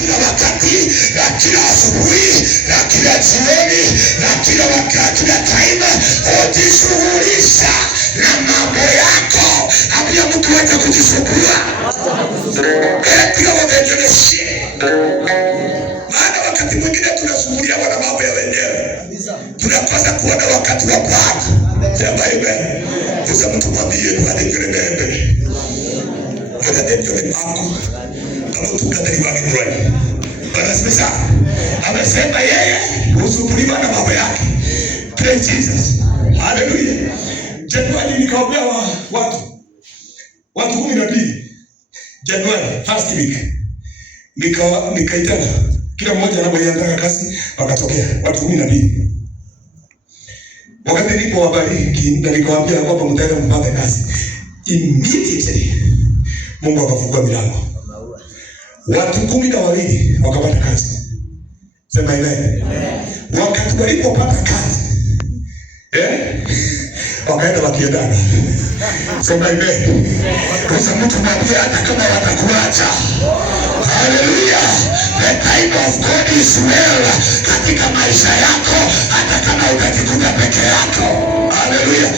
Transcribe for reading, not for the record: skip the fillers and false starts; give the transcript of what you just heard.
kila wakati, na kila asubuhi, na kila jioni, na kila wakati, kila time, ujishughulisha na mambo yako. Hakuna mtu hata kujisumbua. Katika wavendeleshe. Maana wakati mwingine tunasumbulia wana mambo ya wenyewe. Tunakosa kuona wakati wa Bwana. Sema amen. Sasa mtu mwambie Bwana ngrembe. Hata ndio mako. Kama tukadari wa Ibrahim. Bwana sasa amesema yeye usumbuliwa na mambo yake. Praise Jesus. Hallelujah. Januari nikaombea watu 12. Januari first week. Nikaitana kila mmoja anapoanza kazi wakatokea watu 12. Wakati nilipowabariki na nikawaambia kwamba mtaenda mpate kazi, immediately Mungu akafungua milango. Watu 12 wakapata kazi. Sema amen. Wakati walipopata kazi, wakaenda wakiendana. Sema amen. Sasa mtu mwambie hata kama watakuacha. Hallelujah. The time of God is well katika maisha yako, hata kama utajikuta peke yako. Hallelujah.